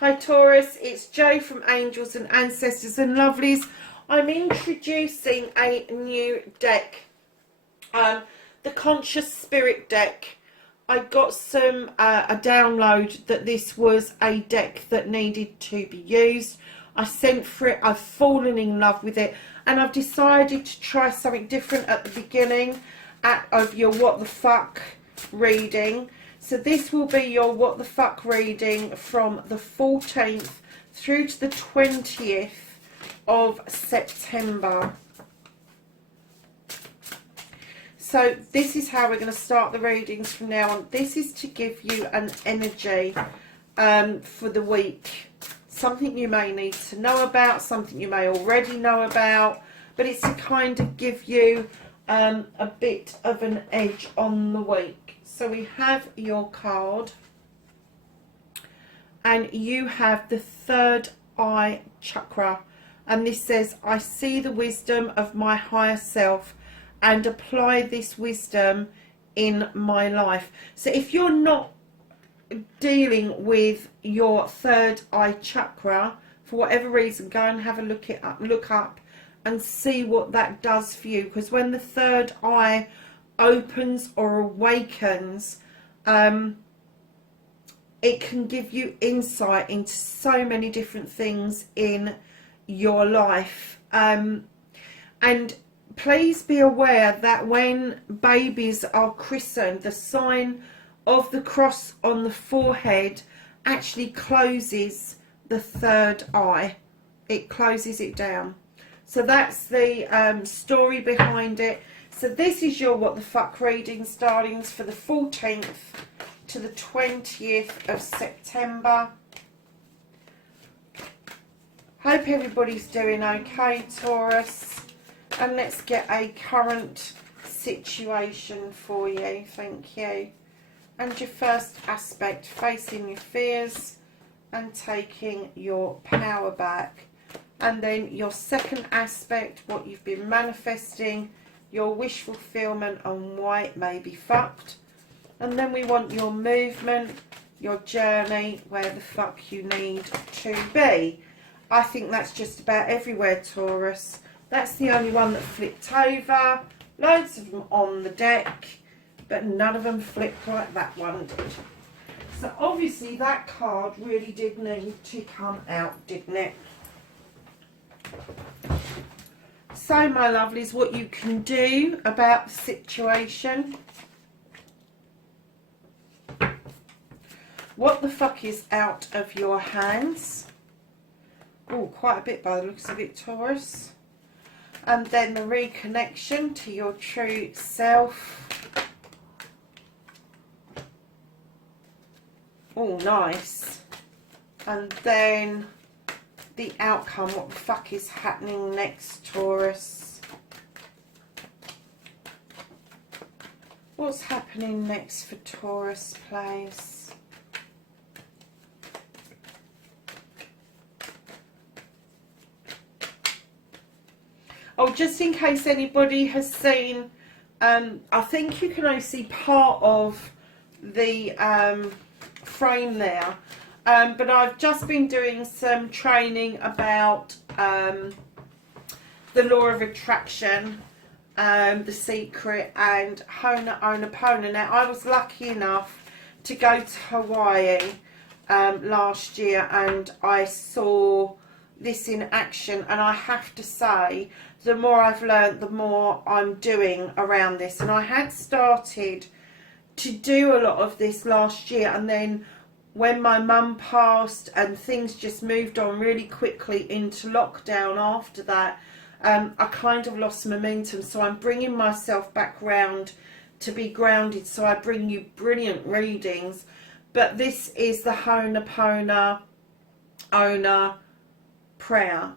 Hi Taurus, it's Jo from Angels and Ancestors and Lovelies. I'm introducing a new deck, the Conscious Spirit deck. I got a download that this was a deck that needed to be used. I sent for it, I've fallen in love with it, and I've decided to try something different at the beginning of your What the Fuck reading. So this will be your What the Fuck reading from the 14th through to the 20th of September. So this is how we're going to start the readings from now on. This is to give you an energy for the week. Something you may need to know about, something you may already know about, but it's to kind of give you a bit of an edge on the week. So we have your card, and you have the third eye chakra, and this says, I see the wisdom of my higher self and apply this wisdom in my life. So if you're not dealing with your third eye chakra for whatever reason, go and have a look up and see what that does for you, because when the third eye opens or awakens, it can give you insight into so many different things in your life. And please be aware that when babies are christened, the sign of the cross on the forehead actually closes the third eye. It closes it down. So that's the story behind it. So this is your What the Fuck reading startings for the 14th to the 20th of September. Hope everybody's doing okay, Taurus. And let's get a current situation for you. Thank you. And your first aspect, facing your fears and taking your power back. And then your second aspect, what you've been manifesting, your wish fulfillment and why it may be fucked. And then we want your movement, your journey, where the fuck you need to be. I think that's just about everywhere, Taurus. That's the only one that flipped over. Loads of them on the deck, but none of them flipped like that one did. So obviously that card really did need to come out, didn't it? So, my lovelies, what you can do about the situation. What the fuck is out of your hands? Oh, quite a bit by the looks of it, Taurus. And then the reconnection to your true self. Oh, nice. And then the outcome, what the fuck is happening next, Taurus? What's happening next for Taurus, please? Oh, just in case anybody has seen, I think you can only see part of the frame there. But I've just been doing some training about the law of attraction, The Secret, and Ho'oponopono. Now, I was lucky enough to go to Hawaii last year, and I saw this in action, and I have to say, the more I've learned, the more I'm doing around this. And I had started to do a lot of this last year, and then when my mum passed and things just moved on really quickly into lockdown after that, I kind of lost momentum. So I'm bringing myself back round to be grounded. So I bring you brilliant readings. But this is the Ho'oponopono prayer.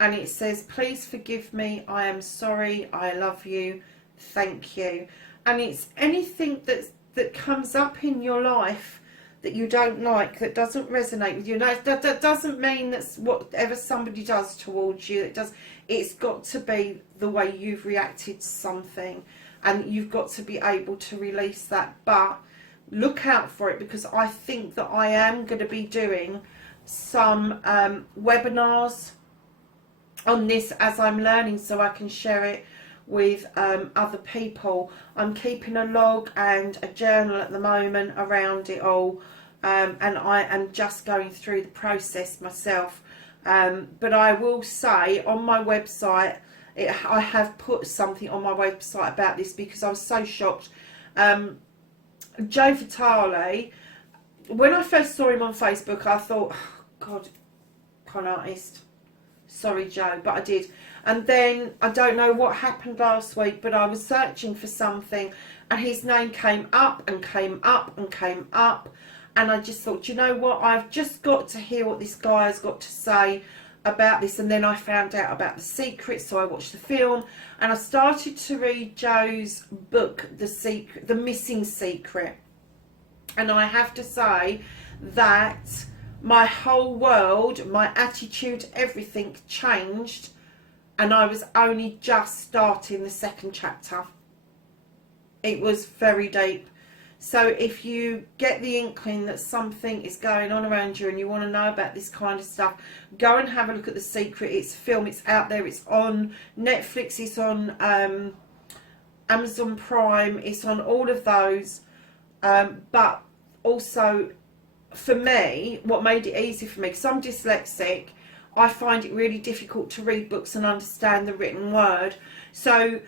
And it says, please forgive me. I am sorry. I love you. Thank you. And it's anything that comes up in your life that you don't like, that doesn't resonate with you. No, that doesn't mean that's whatever somebody does towards you. It's got to be the way you've reacted to something, and you've got to be able to release that. But look out for it, because I think that I am going to be doing some webinars on this as I'm learning, so I can share it with other people. I'm keeping a log and a journal at the moment around it all, and I am just going through the process myself. But I will say on my website, I have put something on my website about this because I was so shocked. Joe Vitale, when I first saw him on Facebook, I thought, oh, God, con artist. Sorry, Joe, but I did. And then I don't know what happened last week, but I was searching for something and his name came up and came up and came up. And I just thought, you know what, I've just got to hear what this guy has got to say about this. And then I found out about The Secret, so I watched the film and I started to read Joe's book, The Missing Secret. And I have to say that my whole world, my attitude, everything changed, and I was only just starting the second chapter. It was very deep. So if you get the inkling that something is going on around you and you want to know about this kind of stuff, go and have a look at The Secret. It's a film, it's out there, it's on Netflix, it's on Amazon Prime, it's on all of those. But also, for me, what made it easy for me, because I'm dyslexic, I find it really difficult to read books and understand the written word. So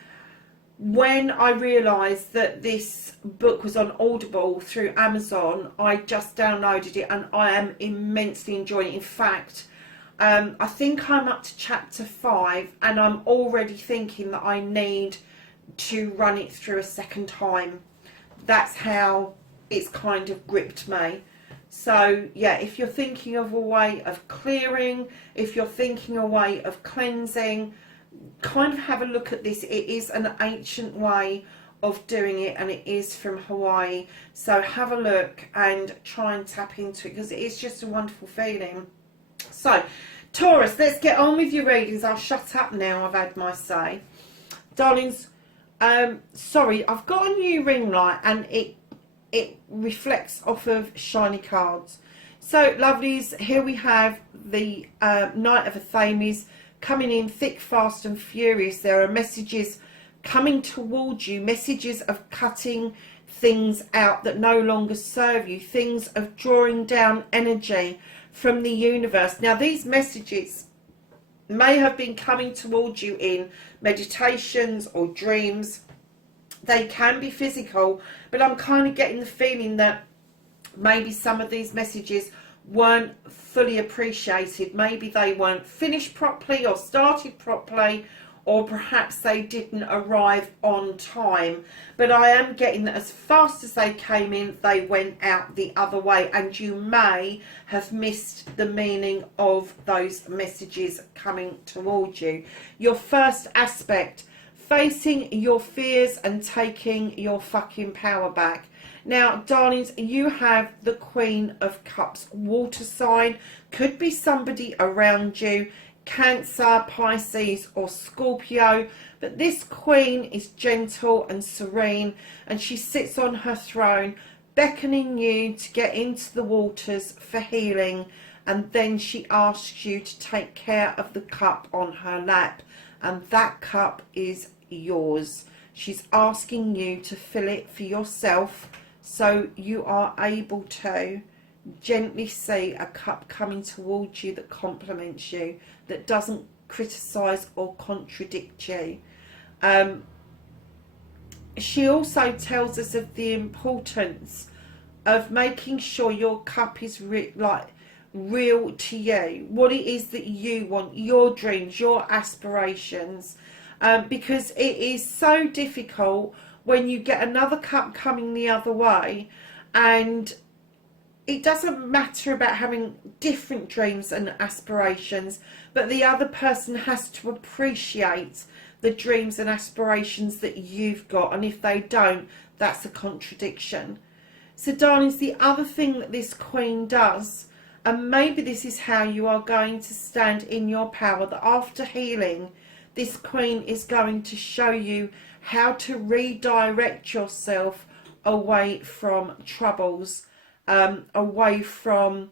when I realised that this book was on Audible through Amazon, I just downloaded it and I am immensely enjoying it. In fact, I think I'm up to chapter 5 and I'm already thinking that I need to run it through a second time. That's how it's kind of gripped me. So yeah, if you're thinking of a way of clearing, if you're thinking a way of cleansing, kind of have a look at this. It is an ancient way of doing it and it is from Hawaii. So have a look and try and tap into it because it is just a wonderful feeling. So Taurus, let's get on with your readings. I'll shut up now, I've had my say. Darlings, sorry, I've got a new ring light and it reflects off of shiny cards. So lovelies, here we have the Knight of Athames coming in thick, fast and furious. There are messages coming towards you, messages of cutting things out that no longer serve you, things of drawing down energy from the universe. Now these messages may have been coming towards you in meditations or dreams. They can be physical, but I'm kind of getting the feeling that maybe some of these messages weren't fully appreciated. Maybe they weren't finished properly or started properly, or perhaps they didn't arrive on time. But I am getting that as fast as they came in, they went out the other way, and you may have missed the meaning of those messages coming towards you. Your first aspect, facing your fears and taking your fucking power back. Now, darlings, you have the Queen of Cups, water sign, could be somebody around you, Cancer, Pisces or Scorpio, but this Queen is gentle and serene and she sits on her throne beckoning you to get into the waters for healing, and then she asks you to take care of the cup on her lap, and that cup is yours. She's asking you to fill it for yourself so you are able to gently see a cup coming towards you that compliments you, that doesn't criticize or contradict you. She also tells us of the importance of making sure your cup is real to you, what it is that you want, your dreams, your aspirations. Because it is so difficult when you get another cup coming the other way, and it doesn't matter about having different dreams and aspirations, but the other person has to appreciate the dreams and aspirations that you've got, and if they don't, that's a contradiction. So darlings, the other thing that this Queen does, and maybe this is how you are going to stand in your power, that after healing, this Queen is going to show you how to redirect yourself away from troubles, away from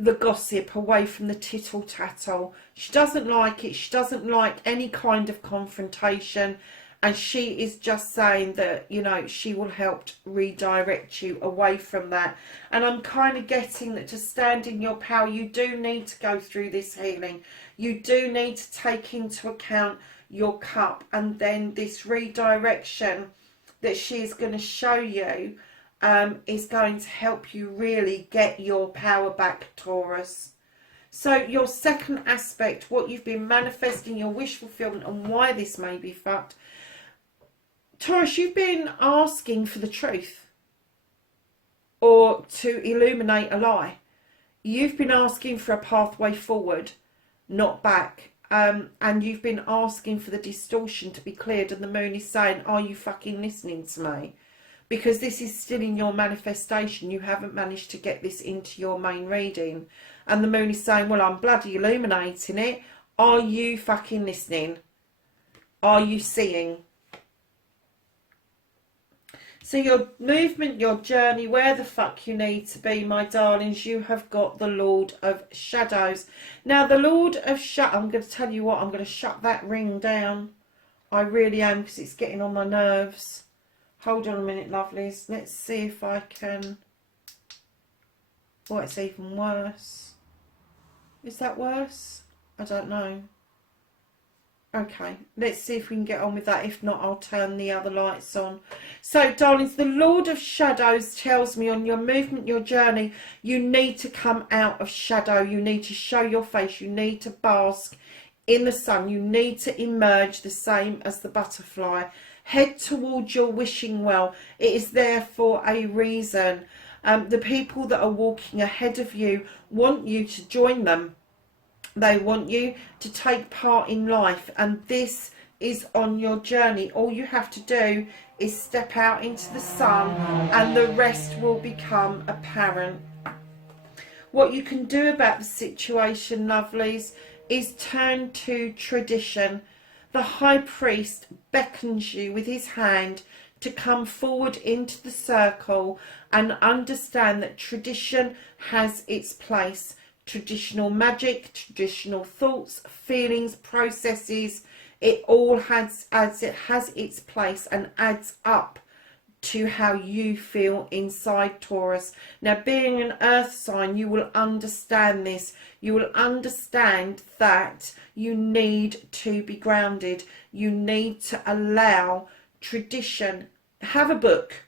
the gossip, away from the tittle tattle. She doesn't like it. She doesn't like any kind of confrontation. And she is just saying that, you know, she will help redirect you away from that. And I'm kind of getting that to stand in your power, you do need to go through this healing. You do need to take into account your cup. And then this redirection that she is going to show you is going to help you really get your power back, Taurus. So your second aspect, what you've been manifesting, your wish fulfillment, and why this may be fucked. Taurus, you've been asking for the truth or to illuminate a lie. You've been asking for a pathway forward, not back. And you've been asking for the distortion to be cleared. And the moon is saying, are you fucking listening to me? Because this is still in your manifestation. You haven't managed to get this into your main reading. And the moon is saying, well, I'm bloody illuminating it. Are you fucking listening? Are you seeing? So your movement, your journey, where the fuck you need to be, my darlings, you have got the Lord of Shadows. Now, the Lord of Shadows, I'm going to tell you what, I'm going to shut that ring down. I really am, because it's getting on my nerves. Hold on a minute, lovelies. Let's see if I can... Oh, it's even worse. Is that worse? I don't know. Okay, let's see if we can get on with that. If not, I'll turn the other lights on. So, darlings, the Lord of Shadows tells me on your movement, your journey, you need to come out of shadow. You need to show your face. You need to bask in the sun. You need to emerge the same as the butterfly. Head towards your wishing well. It is there for a reason. The people that are walking ahead of you want you to join them. They want you to take part in life, and this is on your journey. All you have to do is step out into the sun and the rest will become apparent. What you can do about the situation, lovelies, is turn to tradition. The high priest beckons you with his hand to come forward into the circle and understand that tradition has its place. Traditional magic, traditional thoughts, feelings, processes, it all has its place and adds up to how you feel inside, Taurus. Now, being an earth sign, you will understand this. You will understand that you need to be grounded. You need to allow tradition. Have a book,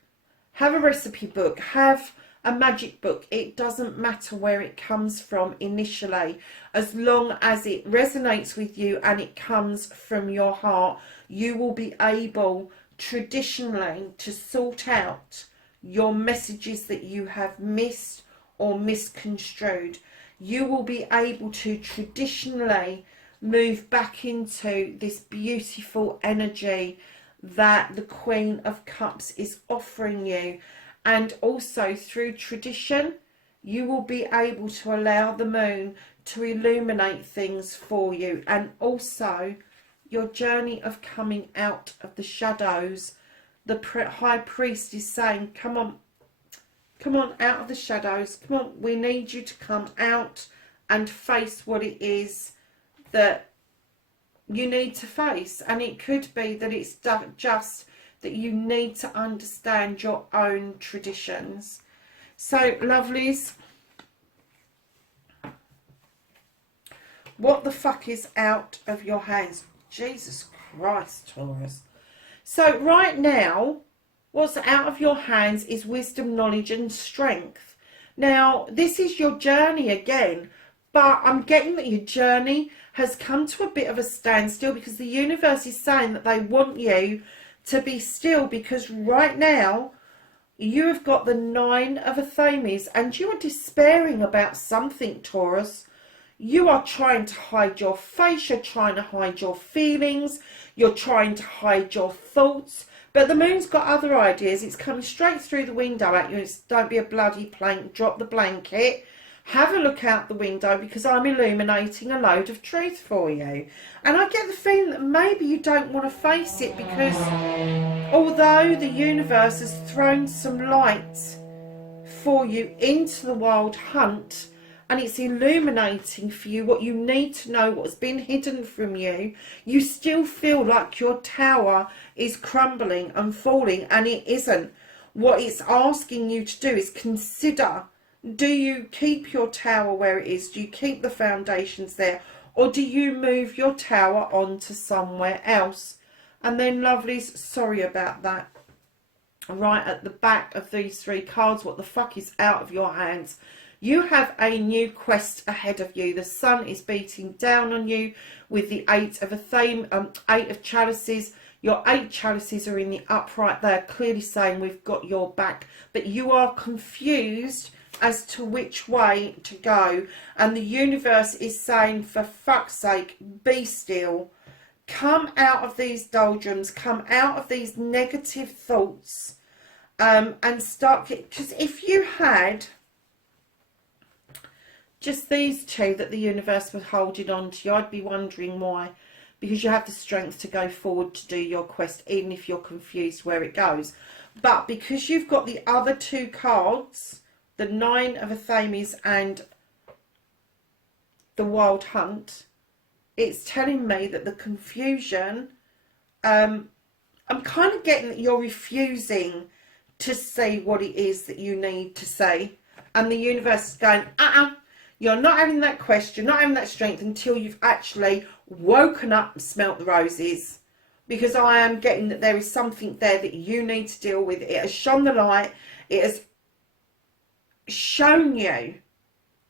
have a recipe book, have a magic book. It doesn't matter where it comes from initially, as long as it resonates with you and it comes from your heart. You will be able traditionally to sort out your messages that you have missed or misconstrued. You will be able to traditionally move back into this beautiful energy that the Queen of Cups is offering you. And also through tradition, you will be able to allow the moon to illuminate things for you. And also your journey of coming out of the shadows. The high priest is saying, come on out of the shadows. Come on, we need you to come out and face what it is that you need to face. And it could be that it's just that you need to understand your own traditions. So, lovelies, what the fuck is out of your hands? Jesus Christ, Taurus. So, right now, what's out of your hands is wisdom, knowledge and strength. Now, this is your journey again, but I'm getting that your journey has come to a bit of a standstill because the universe is saying that they want you to be still, because right now you have got the 9 of Athames and you are despairing about something, Taurus. You are trying to hide your face, you're trying to hide your feelings, you're trying to hide your thoughts, but the moon's got other ideas. It's coming straight through the window at you. It's, don't be a bloody plank, drop the blanket, have a look out the window, because I'm illuminating a load of truth for you. And I get the feeling that maybe you don't want to face it, because although the universe has thrown some light for you into the wild hunt and it's illuminating for you what you need to know, what's been hidden from you. You still feel like your tower is crumbling and falling, and it isn't. What it's asking you to do is consider, do you keep your tower where it is? Do you keep the foundations there? Or do you move your tower onto somewhere else? And then, lovelies, sorry about that. Right at the back of these three cards, what the fuck is out of your hands? You have a new quest ahead of you. The sun is beating down on you with the Eight of Chalices. Your 8 chalices are in the upright. They're clearly saying we've got your back. But you are confused as to which way to go. And the universe is saying, for fuck's sake, be still. Come out of these doldrums. Come out of these negative thoughts. And start... Because if you had just these two that the universe was holding on to you, I'd be wondering why. Because you have the strength to go forward to do your quest, even if you're confused where it goes. But because you've got the other 2 cards, the 9 of Athames and the Wild Hunt, it's telling me that the confusion, I'm kind of getting that you're refusing to say what it is that you need to say. And the universe is going, you're not having that quest, you're not having that strength until you've actually woken up and smelt the roses. Because I am getting that there is something there that you need to deal with. It has shone the light. It has shown you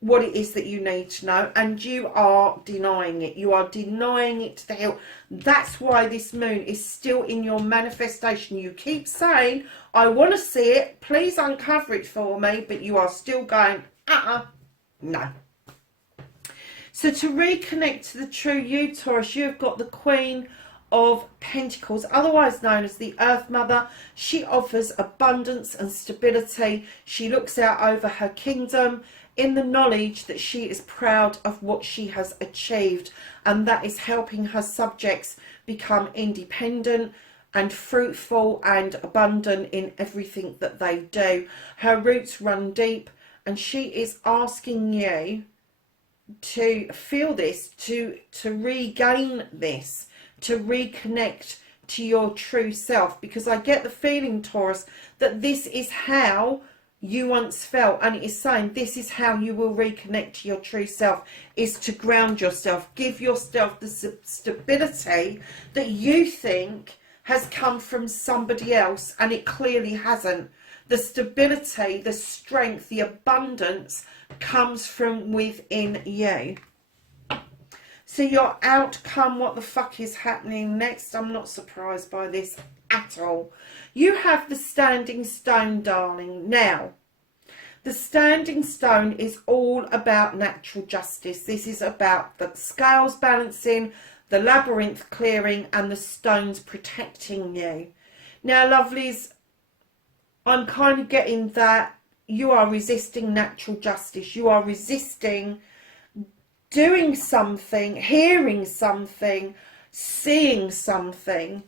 what it is that you need to know, and you are denying it. You are denying it to the hilt. That's why this moon is still in your manifestation. You keep saying, I want to see it, please uncover it for me, but you are still going, no. So to reconnect to the true you, Taurus, you've got the Queen of Pentacles, otherwise known as the Earth Mother. She offers abundance and stability. She looks out over her kingdom in the knowledge that she is proud of what she has achieved, and that is helping her subjects become independent and fruitful and abundant in everything that they do. Her roots run deep, and she is asking you to feel this, to regain this, to reconnect to your true self. Because I get the feeling, Taurus, that this is how you once felt, and it is saying this is how you will reconnect to your true self, is to ground yourself, give yourself the stability that you think has come from somebody else, and it clearly hasn't. The stability, the strength, the abundance comes from within you. So your outcome, what the fuck is happening next? I'm not surprised by this at all. You have the Standing Stone, darling. Now, the Standing Stone is all about natural justice. This is about the scales balancing, the labyrinth clearing, and the stones protecting you. Now, lovelies, I'm kind of getting that you are resisting natural justice. You are resisting doing something, hearing something, seeing something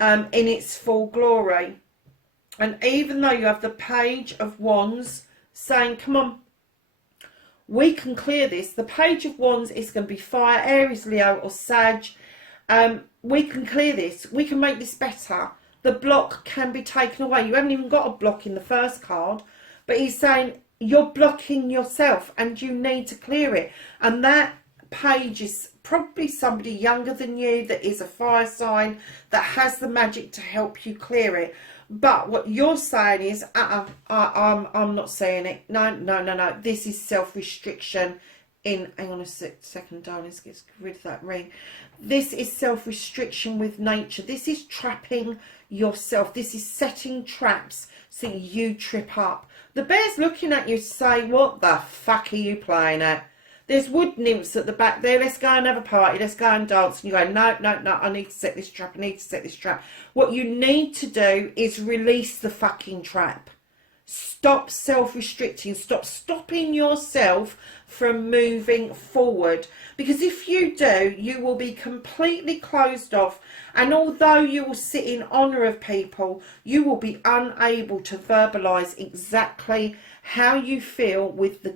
in its full glory. And even though you have the Page of Wands saying, come on, we can clear this. The Page of Wands is going to be fire, Aries, Leo or Sag. We can clear this. We can make this better. The block can be taken away. You haven't even got a block in the first card. But he's saying you're blocking yourself and you need to clear it. And that page is probably somebody younger than you that is a fire sign that has the magic to help you clear it. But what you're saying is, I'm not saying it. No. This is self-restriction in... Hang on a second, darling. Let's get rid of that ring. This is self-restriction with nature. This is trapping yourself. This is setting traps so you trip up. The bear's looking at you to say, what the fuck are you playing at? There's wood nymphs at the back there. Let's go and have a party. Let's go and dance. And you go, no. I need to set this trap. I need to set this trap. What you need to do is release the fucking trap. Stop self-restricting. Stop stopping yourself from moving forward. Because if you do, you will be completely closed off. And although you will sit in honour of people, you will be unable to verbalise exactly how you feel with the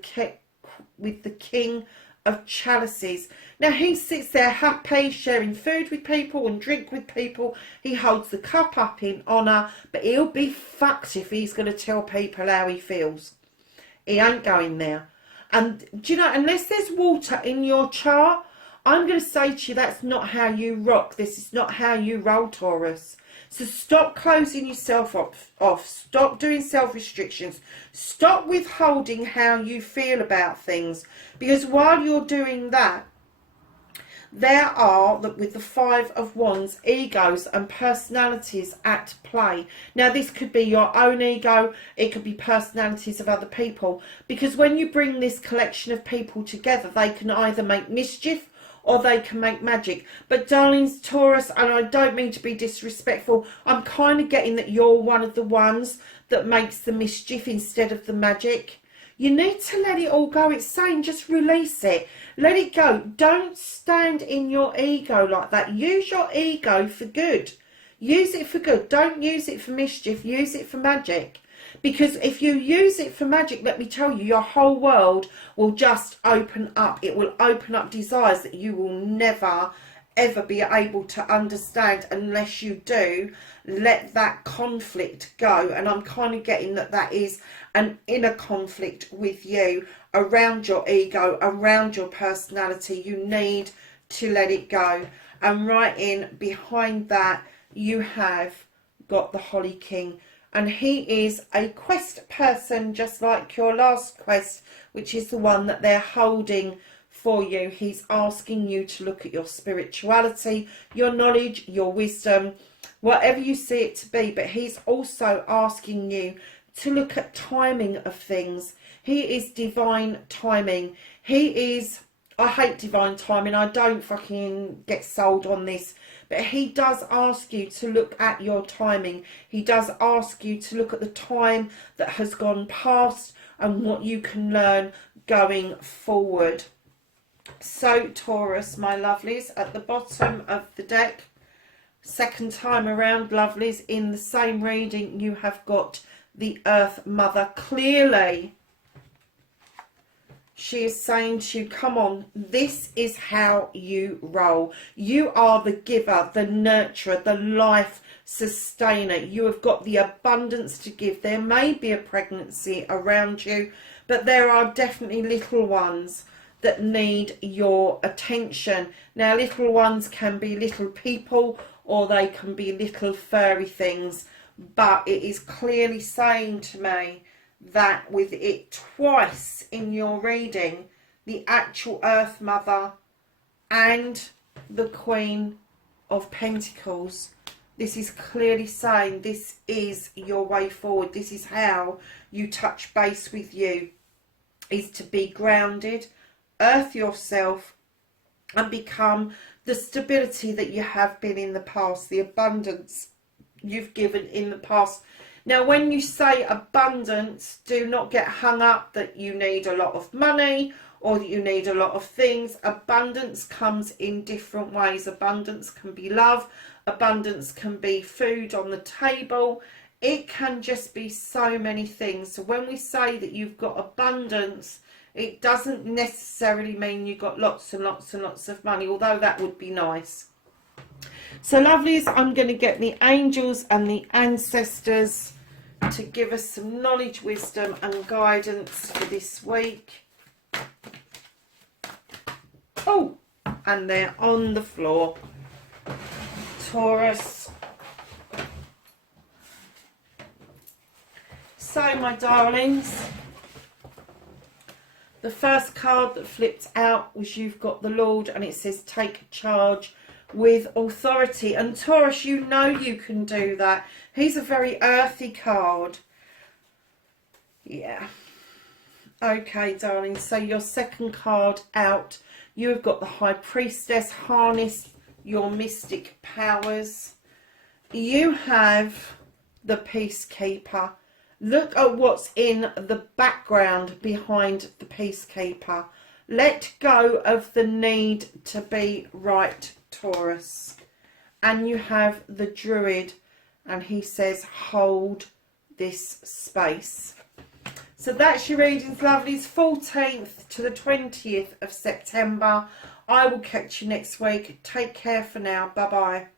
with the King of Chalices. Now he sits there happy, sharing food with people and drink with people. He holds the cup up in honour, but he'll be fucked if he's going to tell people how he feels. He ain't going there. And do you know, unless there's water in your chart, I'm going to say to you, that's not how you rock. This is not how you roll, Taurus. So stop closing yourself off. Stop doing self-restrictions. Stop withholding how you feel about things. Because while you're doing that, there are, with the Five of Wands, egos and personalities at play. Now, this could be your own ego. It could be personalities of other people. Because when you bring this collection of people together, they can either make mischief or they can make magic. But darlings, Taurus, and I don't mean to be disrespectful, I'm kind of getting that you're one of the ones that makes the mischief instead of the magic. You need to let it all go. It's saying just release it. Let it go. Don't stand in your ego like that. Use your ego for good. Use it for good. Don't use it for mischief. Use it for magic. Because if you use it for magic, let me tell you, your whole world will just open up. It will open up desires that you will never, ever be able to understand unless you do let that conflict go. And I'm kind of getting that that is an inner conflict with you around your ego, around your personality. You need to let it go. And right in behind that, you have got the Holly King. And he is a quest person, just like your last quest, which is the one that they're holding for you. He's asking you to look at your spirituality, your knowledge, your wisdom, whatever you see it to be. But he's also asking you to look at timing of things. He is divine timing. He is, I hate divine timing. I don't fucking get sold on this. But he does ask you to look at your timing. He does ask you to look at the time that has gone past and what you can learn going forward. So, Taurus, my lovelies, at the bottom of the deck, second time around, lovelies, in the same reading, you have got the Earth Mother. Clearly, she is saying to you, come on, this is how you roll. You are the giver, the nurturer, the life sustainer. You have got the abundance to give. There may be a pregnancy around you, but there are definitely little ones that need your attention. Now, little ones can be little people or they can be little furry things, but it is clearly saying to me that with it twice in your reading, the actual Earth Mother and the Queen of Pentacles, this is clearly saying this is your way forward. This is how you touch base with you, is to be grounded, earth yourself, and become the stability that you have been in the past, the abundance you've given in the past. Now, when you say abundance, do not get hung up that you need a lot of money or that you need a lot of things. Abundance comes in different ways. Abundance can be love. Abundance can be food on the table. It can just be so many things. So when we say that you've got abundance, it doesn't necessarily mean you've got lots and lots and lots of money, although that would be nice. So, lovelies, I'm going to get the angels and the ancestors to give us some knowledge, wisdom and guidance for this week. Oh, and they're on the floor. Taurus. So, my darlings, the first card that flipped out was you've got the Lord, and it says take charge with authority. And Taurus, you know you can do that. He's a very earthy card. Yeah. Okay, darling. So your second card out, you have got the High Priestess. Harness your mystic powers. You have the Peacekeeper. Look at what's in the background behind the Peacekeeper. Let go of the need to be right, Taurus. And you have the Druid, and he says hold this space. So that's your readings, lovelies, 14th to the 20th of September. I will catch you next week. Take care for now. Bye-bye.